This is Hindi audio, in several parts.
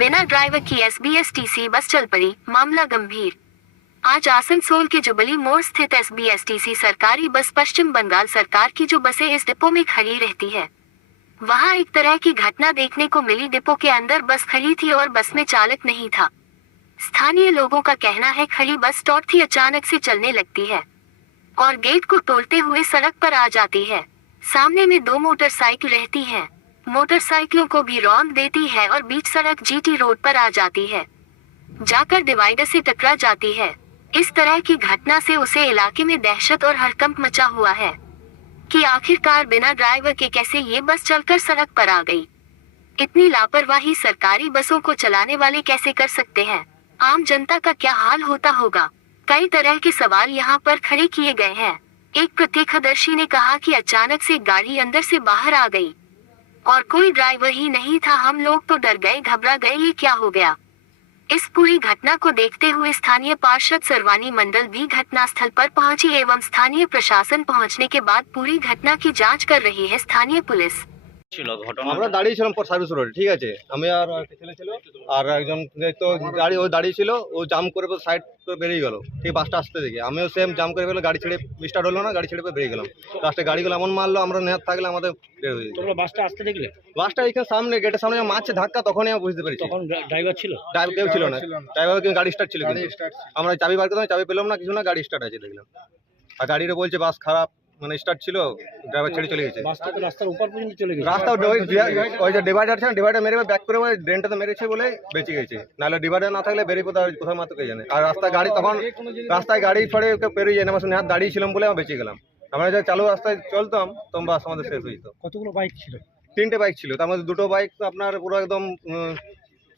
बिना ड्राइवर की एसबीएसटीसी बस चल पड़ी, मामला गंभीर। आज आसनसोल के जुबली मोड़ स्थित एसबीएसटीसी सरकारी बस पश्चिम बंगाल सरकार की जो बसें इस डिपो में खड़ी रहती है, वहां एक तरह की घटना देखने को मिली। डिपो के अंदर बस खड़ी थी और बस में चालक नहीं था। स्थानीय लोगों का कहना है खड़ी बस स्टॉप थी, अचानक से चलने लगती है और गेट को तोड़ते हुए सड़क पर आ जाती है। सामने में 2 मोटरसाइकिल रहती हैं। मोटरसाइकिलों को भी रौंद देती है और बीच सड़क जीटी रोड पर आ जाती है, जाकर डिवाइडर से टकरा जाती है। इस तरह की घटना से उसे इलाके में दहशत और हड़कंप मचा हुआ है कि आखिरकार बिना ड्राइवर के कैसे ये बस चलकर सड़क पर आ गई। इतनी लापरवाही सरकारी बसों को चलाने वाले कैसे कर सकते हैं? आम जनता का क्या हाल होता होगा? कई तरह के सवाल यहाँ पर खड़े किए गए हैं। एक प्रत्यक्षदर्शी ने कहा कि अचानक से गाड़ी अंदर से बाहर आ गई और कोई ड्राइवर ही नहीं था। हम लोग तो डर गए, घबरा गए, ये क्या हो गया। इस पूरी घटना को देखते हुए स्थानीय पार्षद सर्वानी मंडल भी घटनास्थल पर पहुंची एवं स्थानीय प्रशासन पहुंचने के बाद पूरी घटना की जांच कर रही है स्थानीय पुलिस। আমরা দাঁড়িয়ে ছিলাম পর সার্ভিস রোড, ঠিক আছে। আমি আর একটা ছেলে ছিল আর একজন তো গাড়ি ও দাঁড়িয়ে ছিল, ও জাম করে সাইড করে বেরিয়ে গেল, ঠিক বাসটা আসতে দেখে। আমিও সেম জাম করে গেলো, গাড়ি ছেড়ে স্টার্ট হলো না, গাড়ি ছেড়ে বেরিয়ে গেলাম। লাস্টে গাড়িগুলো এমন মারলো, আমরা নেহাত থাকলে আমাদের বের হয়ে যেত। তোমরা বাসটা আসতে দেখলে? বাসটা এখানে সামনে গেটের সামনে মারছে ধাক্কা, তখনই আমি বুঝতে পেরেছি। তখন ড্রাইভার ছিল? ড্রাইভার কেউ ছিল না, ড্রাইভার কিন্তু গাড়ি স্টার্ট ছিল, কিন্তু আমরা চাবি বার করতাম, চাবি পেলাম না, কিছু না, গাড়ি স্টার্ট আছে দেখলাম। আর গাড়িটা বলছে বাস খারাপ, মানে স্টার্ট ছিল, ড্রাইভার ছেড়ে চলে গেছে। বাসটা তো রাস্তার উপর পর্যন্ত চলে গেছে। রাস্তা ওই যে ডিভাইডার আছে না, ডিভাইডার মেরে ব্যাক করে ড্রেনটাতে মেরেছে বলে বেঁচে গেছে, নাহলে ডিভাইডার না থাকলে বেরিয়ে কোথাও মাত্র কে জানে। আর রাস্তায় গাড়ি, তখন রাস্তায় গাড়ি ফড়ে পেরিয়ে যায় না, বাস নেহাত দাঁড়িয়েছিলাম বলে আমি বেঁচে গেলাম। আমরা যা চালু রাস্তায় চলতাম তখন বাস আমাদের শেষ হয়ে যেত। কতগুলো বাইক ছিল? 3টে বাইক ছিল, তার মধ্যে 2টো বাইক তো আপনার পুরো একদম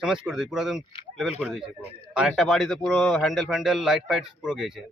সমাজ করে দিয়েছে, পুরো একদম লেভেল করে দিয়েছে পুরো। আর একটা বাড়িতে পুরো হ্যান্ডেল ফ্যান্ডেল লাইট ফাইট পুরো গিয়েছে।